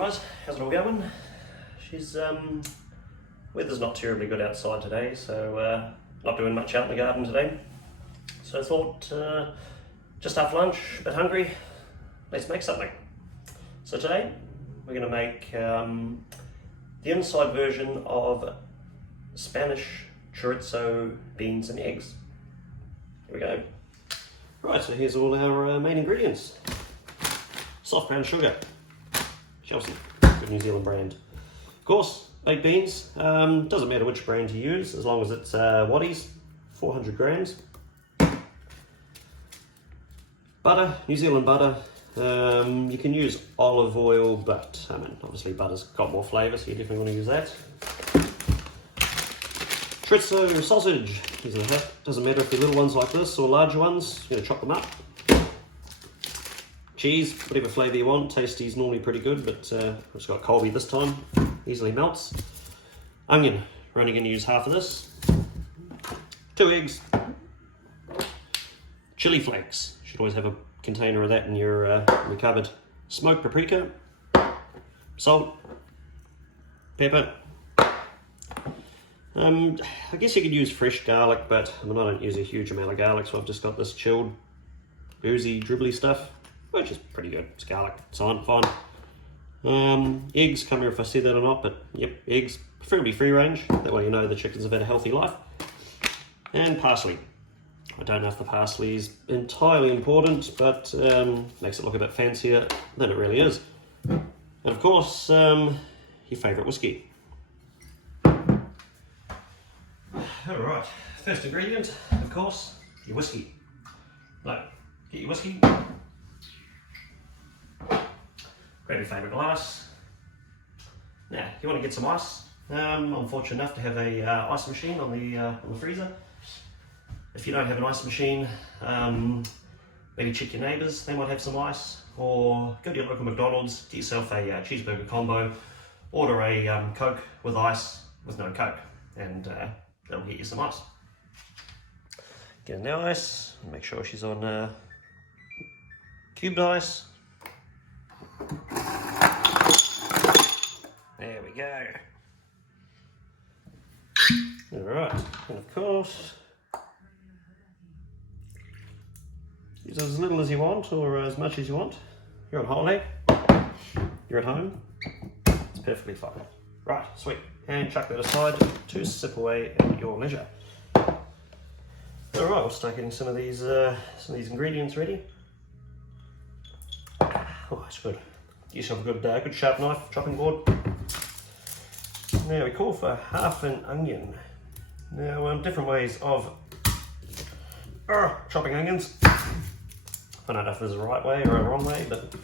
guys, how's it all going? Weather's not terribly good outside today, so not doing much out in the garden today. So I thought, just after lunch, a bit hungry, let's make something. So today we're going to make the inside version of Spanish chorizo beans and eggs. Here we go. Right, so here's all our main ingredients. Soft brown sugar, Chelsea, good New Zealand brand. Of course, baked beans, doesn't matter which brand you use, as long as it's Waddies, 400 grams. Butter, New Zealand butter, you can use olive oil, but I mean, obviously butter's got more flavour, so you definitely want to use that. Chorizo sausage, doesn't matter if they're little ones like this or larger ones, you're going to chop them up. Cheese, whatever flavour you want, tasty's normally pretty good, but I've just got Colby this time, easily melts. Onion, we're only going to use half of this. 2 eggs. Chili flakes, you should always have a container of that in your cupboard. Smoked paprika, salt, pepper. I guess you could use fresh garlic, but I mean, I don't use a huge amount of garlic, so I've just got this chilled, boozy, dribbly stuff, which is pretty good. It's garlic, it's fine. Eggs, can't remember if I said that or not, but yep, eggs, preferably free range, that way you know the chickens have had a healthy life. And parsley. I don't know if the parsley is entirely important, but makes it look a bit fancier than it really is. And of course, your favourite whiskey. Alright, first ingredient, of course, your whiskey. No, get your whiskey. Grab your favourite glass. Now, if you want to get some ice, I'm fortunate enough to have a ice machine on the freezer. If you don't have an ice machine, maybe check your neighbours, they might have some ice, or go to your local McDonald's, get yourself a cheeseburger combo, order a Coke with ice with no Coke, and that'll get you some ice. Get in the ice, make sure she's on cubed ice. There we go. Alright, and of course, use as little as you want or as much as you want. You're on holiday, you're at home, it's perfectly fine. Right, sweet. And chuck that aside to sip away at your leisure. Alright, we'll start getting some of these ingredients ready. Oh, that's good. Get yourself a good sharp knife, chopping board. Now we call for half an onion. Now, different ways of chopping onions. I don't know if there's a right way or a wrong way, but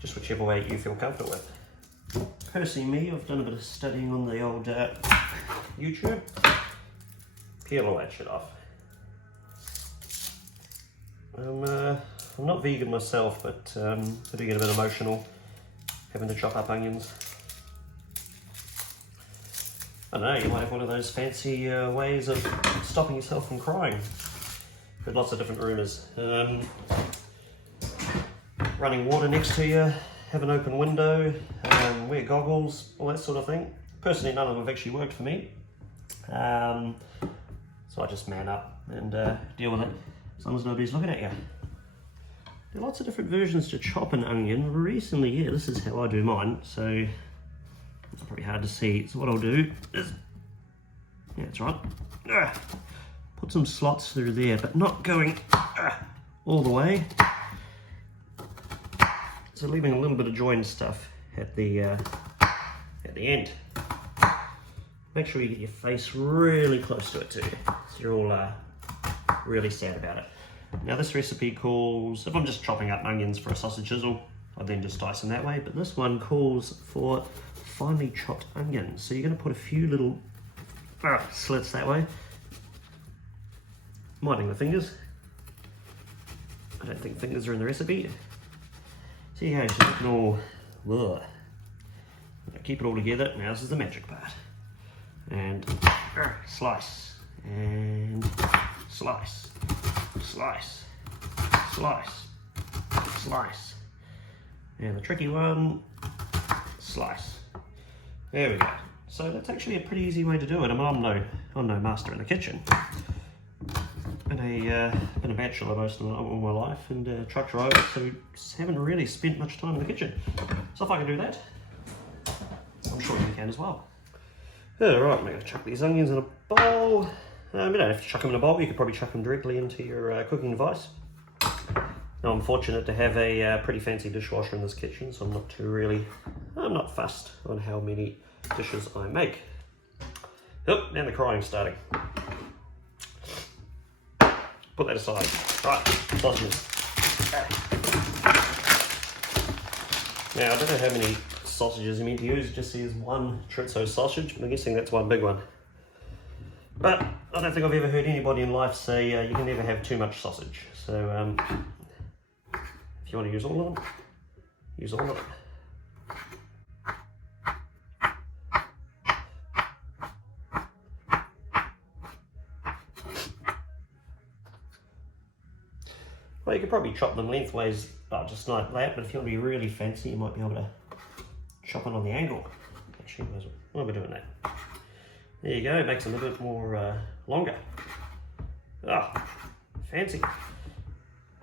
just whichever way you feel comfortable with. Personally, me, I've done a bit of studying on the old YouTube. Peel all that shit off. I'm not vegan myself, but I do get a bit emotional having to chop up onions. I don't know, you might have one of those fancy ways of stopping yourself from crying. Heard lots of different rumours. Running water next to you, have an open window, wear goggles, all that sort of thing. Personally, none of them have actually worked for me. So I just man up and deal with it as long as nobody's looking at you. There are lots of different versions to chop an onion. Recently, yeah, this is how I do mine, so it's probably hard to see. So what I'll do is, yeah, that's right, put some slots through there, but not going all the way. So leaving a little bit of joined stuff at the end. Make sure you get your face really close to it too, so you're all really sad about it. Now this recipe calls, if I'm just chopping up onions for a sausage chisel, I then just dice them that way, but this one calls for finely chopped onions. So you're going to put a few little slits that way. Minding the fingers. I don't think fingers are in the recipe. See how it's looking all, keep it all together. Now this is the magic part. And slice, and slice, slice, slice, slice. And the tricky one, slice. There we go. So that's actually a pretty easy way to do it. I mean, I'm no master in the kitchen. Been a bachelor most of all my life and a truck driver, so just haven't really spent much time in the kitchen. So if I can do that, I'm sure you can as well. Alright, I'm going to chuck these onions in a bowl. You don't have to chuck them in a bowl, you could probably chuck them directly into your cooking device. Now I'm fortunate to have a pretty fancy dishwasher in this kitchen, so I'm not fussed on how many dishes I make. Oh, now the crying's starting. Put that aside. Right, sausages. Now I don't know how many sausages you mean to use, it just says one chorizo sausage, but I'm guessing that's one big one. But I don't think I've ever heard anybody in life say you can never have too much sausage. So if you want to use all of them, use all of them. Well, you could probably chop them lengthways, just like that, but if you want to be really fancy, you might be able to chop it on the angle. Actually, while we're doing that. There you go, it makes them a bit more longer. Ah, fancy.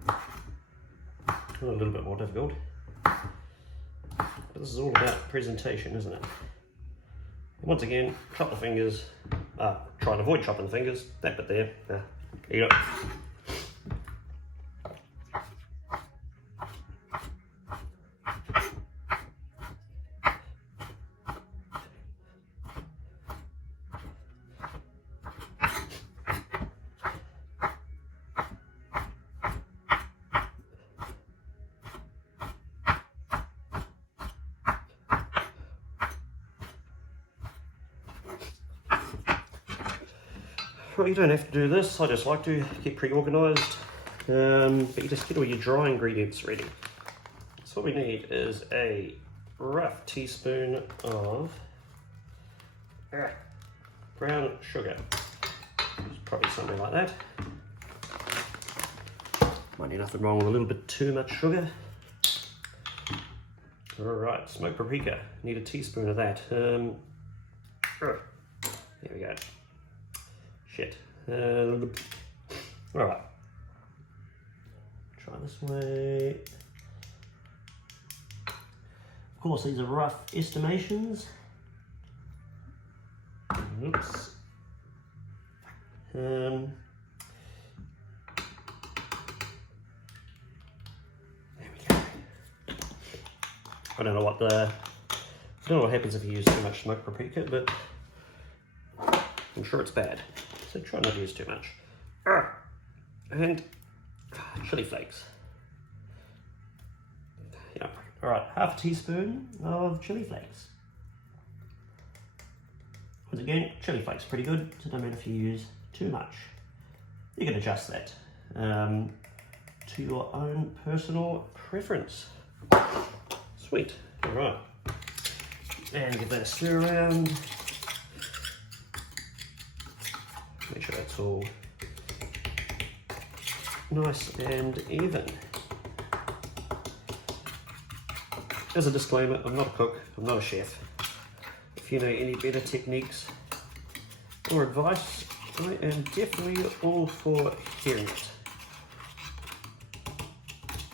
A little bit more difficult. But this is all about presentation, isn't it? Once again, chop the fingers. Try and avoid chopping the fingers. That bit there. Eat it. Well, you don't have to do this, I just like to get pre-organised, but you just get all your dry ingredients ready. So what we need is a rough teaspoon of brown sugar, probably something like that. Might be nothing wrong with a little bit too much sugar. Alright, smoked paprika, need a teaspoon of that. There we go. Shit. Alright. Try this way. Of course, these are rough estimations. Oops. There we go. I don't know what happens if you use too much smoked paprika, but I'm sure it's bad. So try not to use too much. And chili flakes. Yeah. Alright, half a teaspoon of chili flakes. Once again, chili flakes pretty good, so don't matter if you use too much. You can adjust that to your own personal preference. Sweet. Alright. And give that a stir around. Make sure that's all nice and even. As a disclaimer, I'm not a cook, I'm not a chef. If you know any better techniques or advice, I am definitely all for hearing it.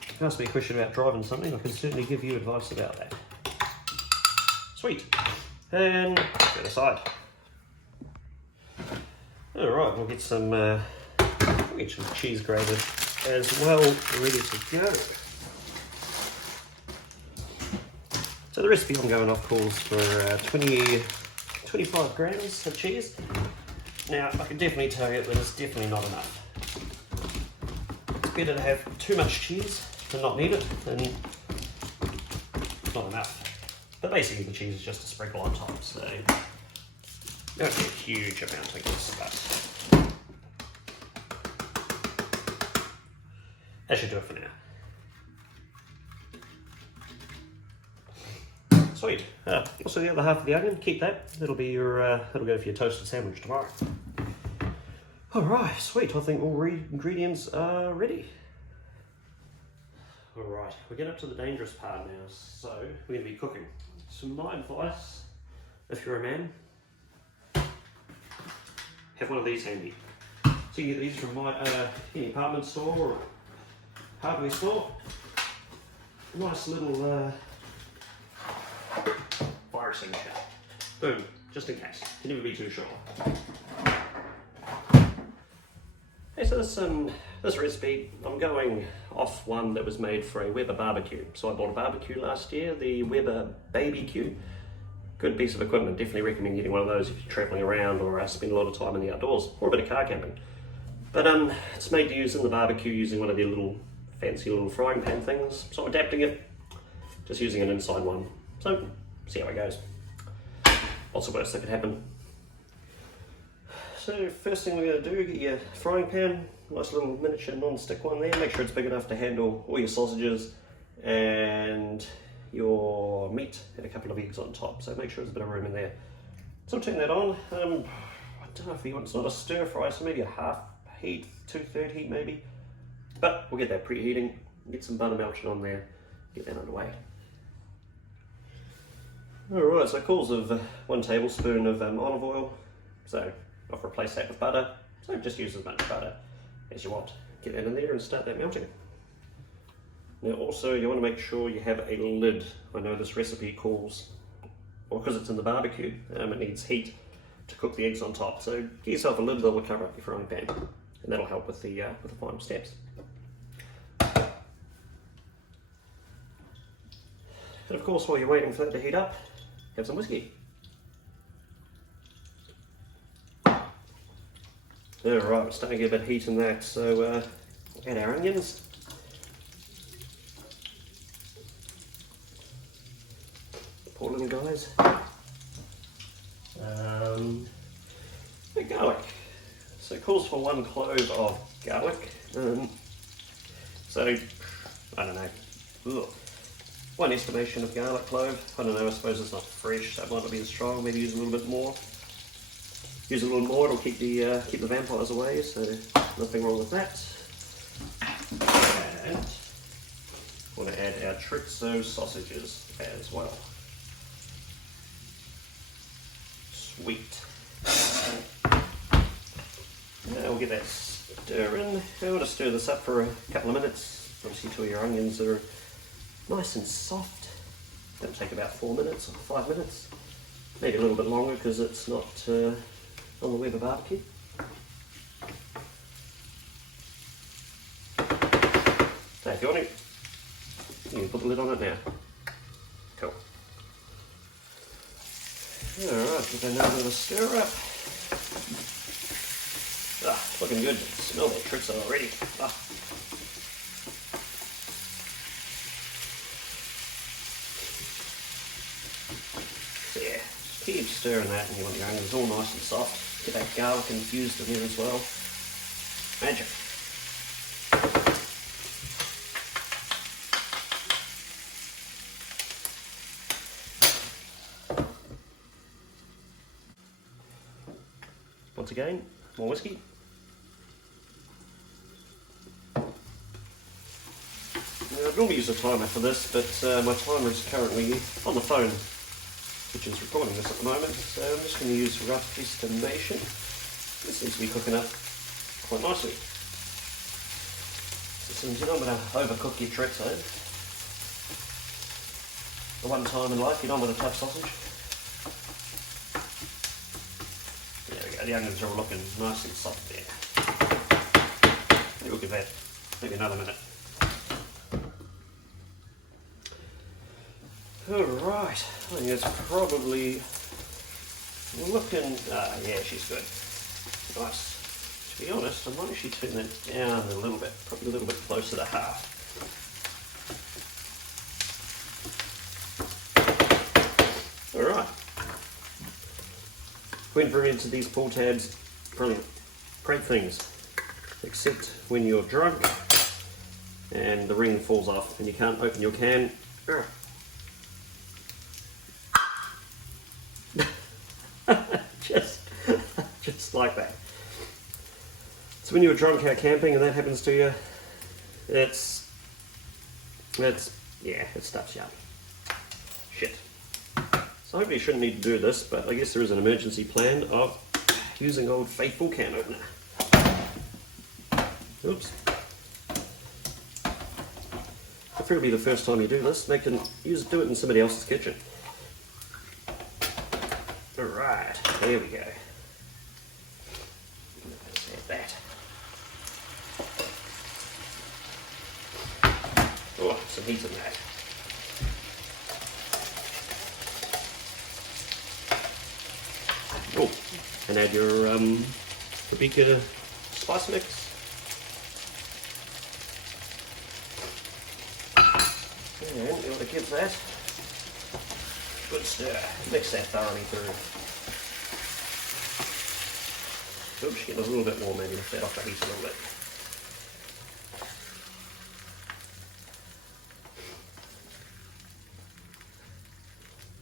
If you ask me a question about driving something, I can certainly give you advice about that. Sweet. And put it aside. Alright, we'll get some cheese grated as well, ready to go. So the recipe I'm going off calls for 25 grams of cheese. Now, I can definitely tell you that it's definitely not enough. It's better to have too much cheese and not need it than not enough. But basically the cheese is just a sprinkle on top, so you don't need a huge amount, I guess, but that should do it for now. Sweet. Also the other half of the onion, keep that. That'll be your, that'll go for your toasted sandwich tomorrow. Alright, sweet. I think all ingredients are ready. Alright, we're getting up to the dangerous part now. So, we're going to be cooking. So my advice, if you're a man, have one of these handy. So you can get these from any apartment store or hardware store. Nice little fire extinguisher. Boom, just in case. Can never be too sure. Hey, so this recipe, I'm going off one that was made for a Weber barbecue. So I bought a barbecue last year, the Weber BBQ. Good piece of equipment, definitely recommend getting one of those if you're travelling around or spend a lot of time in the outdoors, or a bit of car camping. But it's made to use in the barbecue using one of their little fancy little frying pan things. So I'm adapting it, just using an inside one. So, see how it goes. What's the worst that could happen? So first thing we're going to do, get your frying pan, nice little miniature non-stick one there. Make sure it's big enough to handle all your sausages and your meat and a couple of eggs on top. So make sure there's a bit of room in there. So I'll turn that on. I don't know if you want, it's not a stir fry, so maybe a half heat, 2/3 heat maybe. But we'll get that preheating, get some butter melted on there, get that underway. Alright, so coals of 1 tablespoon of olive oil. So I've replaced that with butter, so just use as much butter as you want. Get that in there and start that melting. Now also you want to make sure you have a lid. I know this recipe calls, or because it's in the barbecue, it needs heat to cook the eggs on top. So get yourself a lid that will cover up your frying pan, and that'll help with the final steps. And of course, while you're waiting for that to heat up, have some whiskey. Alright, we're starting to get a bit of heat in that, so we'll add our onions. Poor little guys. The garlic. So it calls for 1 clove of garlic. So, I don't know. Ugh. 1 estimation of garlic clove. I don't know, I suppose it's not fresh, so it might not be as strong. Maybe use a little bit more. Use a little more, it'll keep the vampires away, so nothing wrong with that. And we're going to add our chorizo sausages as well. Sweet. Now we'll get that stirring. I want to stir this up for a couple of minutes, obviously till your onions are nice and soft. That'll take about 4 minutes or 5 minutes. Maybe a little bit longer because it's not on the Weber barbecue. So if you want it, you can put the lid on it now. Cool. Alright, give that another bit of a stir up. Looking good. Smell that chorizo already. So yeah, keep stirring that, and you want your onions all nice and soft. Get that garlic infused in there as well. Magic. Once again, more whiskey. Now, I'd normally use a timer for this, but my timer is currently on the phone, which is recording this at the moment, so I'm just going to use rough estimation. This seems to be cooking up quite nicely. So since you're not going to overcook your chorizo, the one time in life you don't want a tough sausage. There we go, the onions are all looking nice and soft there. Maybe we'll give that maybe another minute. Alright, I think it's probably looking, yeah, she's good. Nice. To be honest, I might actually turn that down a little bit, probably a little bit closer to half. Alright. When fermented, these pull tabs, brilliant. Great things. Except when you're drunk and the ring falls off and you can't open your can. just like that. So when you're drunk out camping and that happens to you, yeah, it stuffs you up. Shit. I hopefully shouldn't need to do this, but I guess there is an emergency plan of using old faithful can opener. Oops. Preferably the first time you do this, do it in somebody else's kitchen. Alright, there we go. Let's add that. Oh, some heat in that. Oh, and add your paprika spice mix. And you want to give that a good stir. Mix that thoroughly through. Oops, get a little bit more, maybe lift that off the heat a little bit.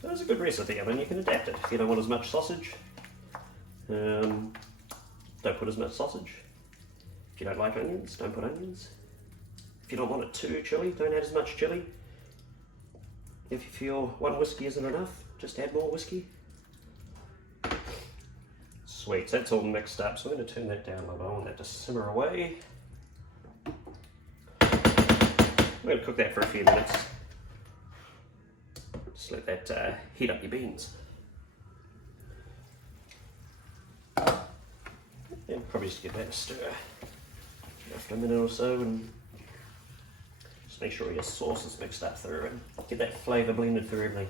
That's a good recipe. I mean, you can adapt it. If you don't want as much sausage, don't put as much sausage. If you don't like onions, don't put onions. If you don't want it too chilly, don't add as much chilli. If you feel one whiskey isn't enough, just add more whiskey. Sweet, so that's all mixed up, so I'm going to turn that down a little bit. I want that to simmer away. I'm going to cook that for a few minutes. Just let that heat up your beans. And probably just give that a stir after a minute or so, and just make sure your sauce is mixed up through and get that flavour blended through everything.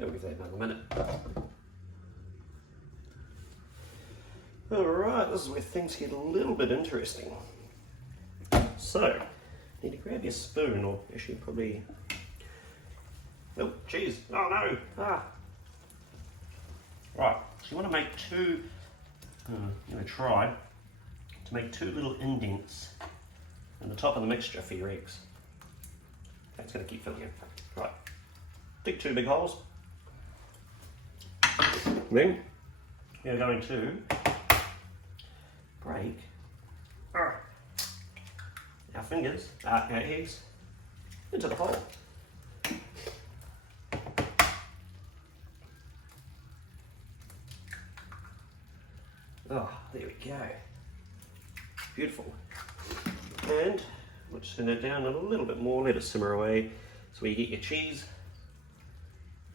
I'll give that another minute. Alright, this is where things get a little bit interesting. So, you need to grab your spoon, or actually probably... Oh, cheese! Oh no! Ah! Right, so you want to make two... I'm going to try to make two little indents in the top of the mixture for your eggs. That's going to keep filling in. Right, dig two big holes. Then you're going to break our fingers, our eggs, into the hole. Oh, there we go. Beautiful. And we'll just turn it down a little bit more, let it simmer away. So where you get your cheese,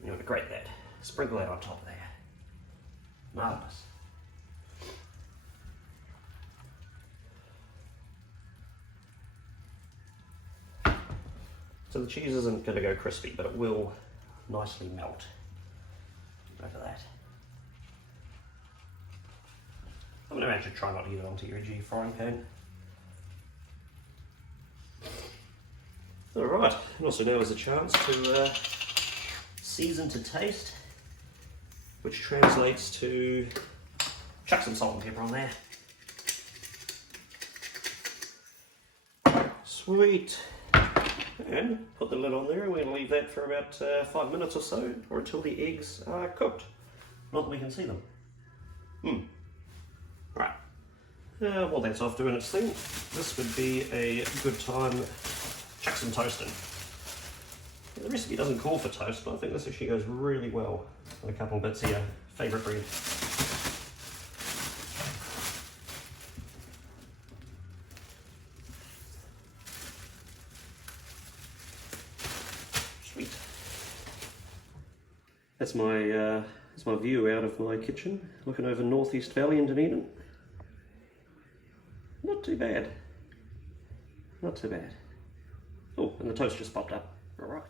you want to grate that. Sprinkle that on top of there. Marvellous. So the cheese isn't going to go crispy, but it will nicely melt. Look at that. I'm going to actually try not to get it onto your edgy frying pan. Alright, and also now is a chance to season to taste, which translates to chuck some salt and pepper on there. Sweet. And put the lid on there, and we're going to leave that for about 5 minutes or so, or until the eggs are cooked. Not that we can see them. Right. While that's off doing its thing, this would be a good time to chuck some toast in. The recipe doesn't call for toast, but I think this actually goes really well with a couple of bits of your favourite bread. Sweet. That's my view out of my kitchen, looking over Northeast Valley in Dunedin. Not too bad. Not too bad. Oh, and the toast just popped up. Alright.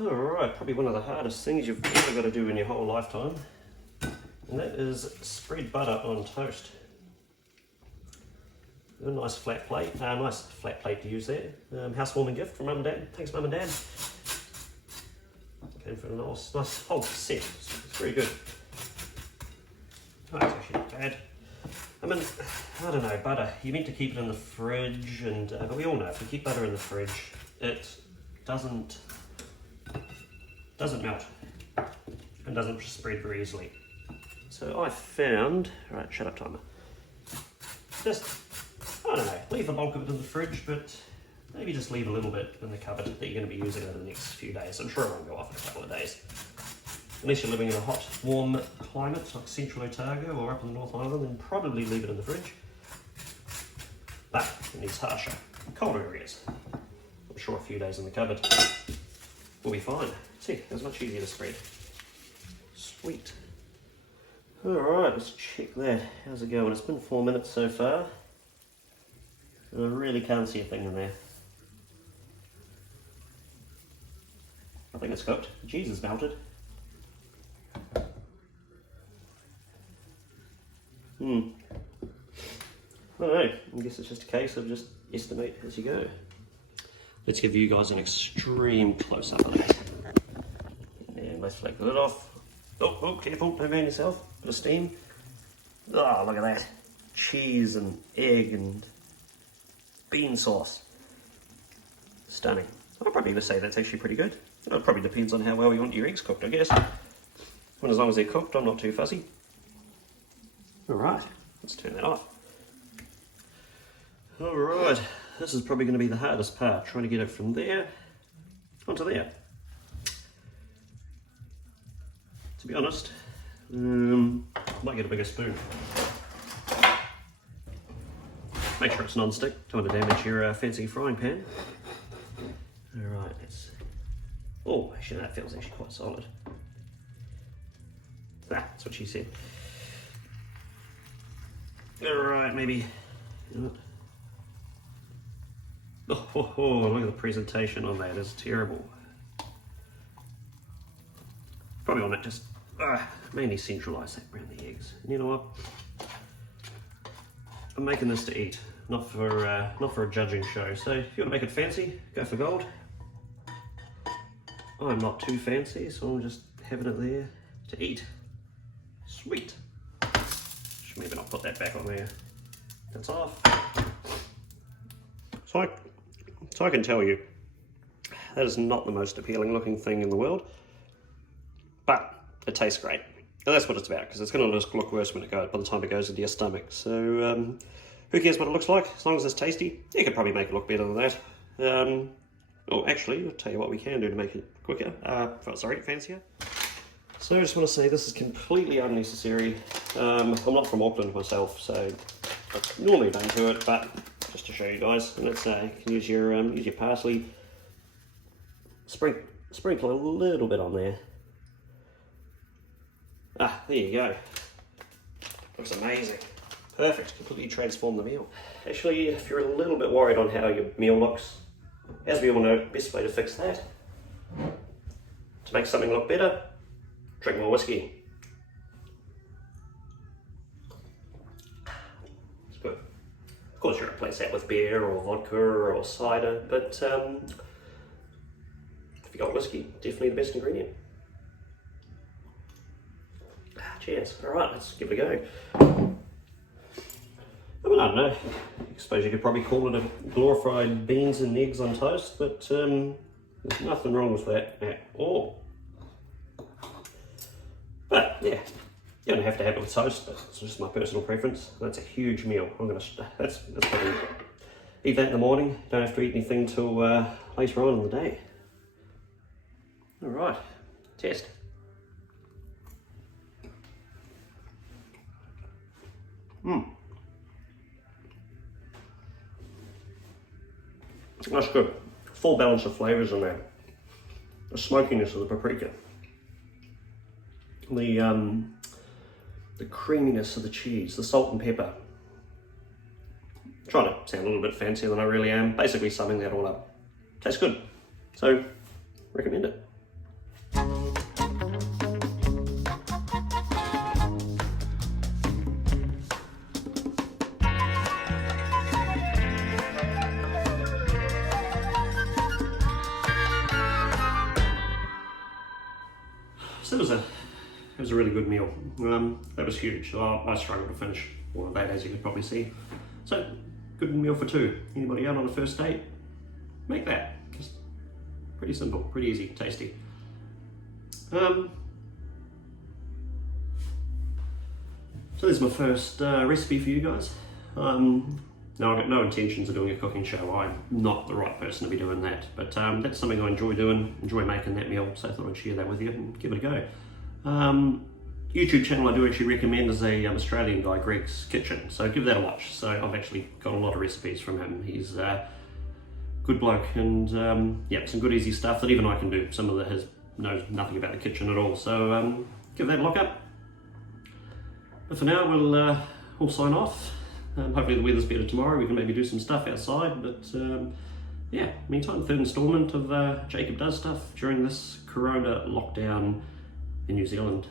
Alright, probably one of the hardest things you've ever got to do in your whole lifetime. And that is spread butter on toast. A nice flat plate. Nice flat plate to use there. Housewarming gift from Mum and Dad. Thanks, Mum and Dad. Came for a nice whole set. It's very good. Oh, it's actually not bad. I mean, I don't know, butter. You're meant to keep it in the fridge, and but we all know if you keep butter in the fridge, it doesn't melt and doesn't spread very easily. So I found, right, shut up timer. Just I don't know, leave the bulk of it in the fridge, but maybe just leave a little bit in the cupboard that you're going to be using over the next few days. I'm sure it won't go off in a couple of days. Unless you're living in a hot, warm climate like Central Otago or up in the North Island, then probably leave it in the fridge. But in these harsher, colder areas, I'm sure a few days in the cupboard will be fine. See, it's much easier to spread. Sweet. Alright, let's check that. How's it going? It's been 4 minutes so far. And I really can't see a thing in there. I think it's cooked. The cheese is melted. I don't know. I guess it's just a case of just estimate as you go. Let's give you guys an extreme close-up of that. And let's flake the lid off. Oh, careful, don't burn yourself. Bit of steam. Oh, look at that. Cheese and egg and bean sauce. Stunning. I'd probably even say that's actually pretty good. It probably depends on how well you want your eggs cooked, I guess. But as long as they're cooked, I'm not too fussy. Alright, let's turn that off. Alright, this is probably going to be the hardest part, trying to get it from there onto there. To be honest, I might get a bigger spoon. Make sure it's non-stick, don't want to damage your fancy frying pan. Alright, let's... Oh, actually that feels actually quite solid. Ah, that's what she said. Alright, maybe... Oh, look at the presentation on that, it's terrible. Probably want to just mainly centralise that around the eggs. And you know what? I'm making this to eat, not for a judging show. So if you want to make it fancy, go for gold. I'm not too fancy, so I'm just having it there to eat. Sweet. Should maybe not put that back on there. That's off. So I can tell you, that is not the most appealing looking thing in the world, but it tastes great. And that's what it's about, because it's going to look worse when by the time it goes into your stomach. So who cares what it looks like, as long as it's tasty. You could probably make it look better than that. Oh, actually, I'll tell you what we can do to make it quicker. Fancier. So I just want to say this is completely unnecessary. I'm not from Auckland myself, so I normally don't do it, but just to show you guys, and let's you can use your parsley. Sprinkle a little bit on there. Ah, there you go. Looks amazing. Perfect, completely transform the meal. Actually, if you're a little bit worried on how your meal looks, as we all know, the best way to fix that, to make something look better, drink more whiskey. It's good. Of course, you replace that with beer or vodka or cider, but if you got whiskey, definitely the best ingredient. Cheers. Alright, let's give it a go. I mean, I don't know. I suppose you could probably call it a glorified beans and eggs on toast, but there's nothing wrong with that at all. But yeah, you don't have to have it with toast, but it's just my personal preference. That's a huge meal. That's probably eat that in the morning. Don't have to eat anything till later on in the day. Alright, test. That's good. Full balance of flavours in there. The smokiness of the paprika. The creaminess of the cheese, the salt and pepper. I'm trying to sound a little bit fancier than I really am. Basically summing that all up. Tastes good. So, recommend it. So it was a really good meal. That was huge. I struggled to finish all of that, as you could probably see. So, good meal for two. Anybody out on a first date? Make that. Just pretty simple, pretty easy, tasty. So this is my first recipe for you guys. Now, I've got no intentions of doing a cooking show. I'm not the right person to be doing that, but that's something I enjoy doing, enjoy making that meal, so I thought I'd share that with you and give it a go. YouTube channel I do actually recommend is a Australian guy, Greg's Kitchen, so give that a watch. So I've actually got a lot of recipes from him. He's a good bloke, and yeah, some good easy stuff that even I can do. Some of his knows nothing about the kitchen at all, so give that a look up. But for now, we'll sign off. Hopefully the weather's better tomorrow, we can maybe do some stuff outside, but yeah, meantime, third instalment of Jacob Does Stuff during this Corona lockdown in New Zealand.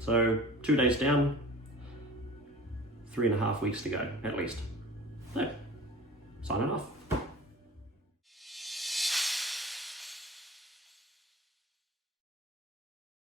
So 2 days down, 3.5 weeks to go, at least. So, signing off.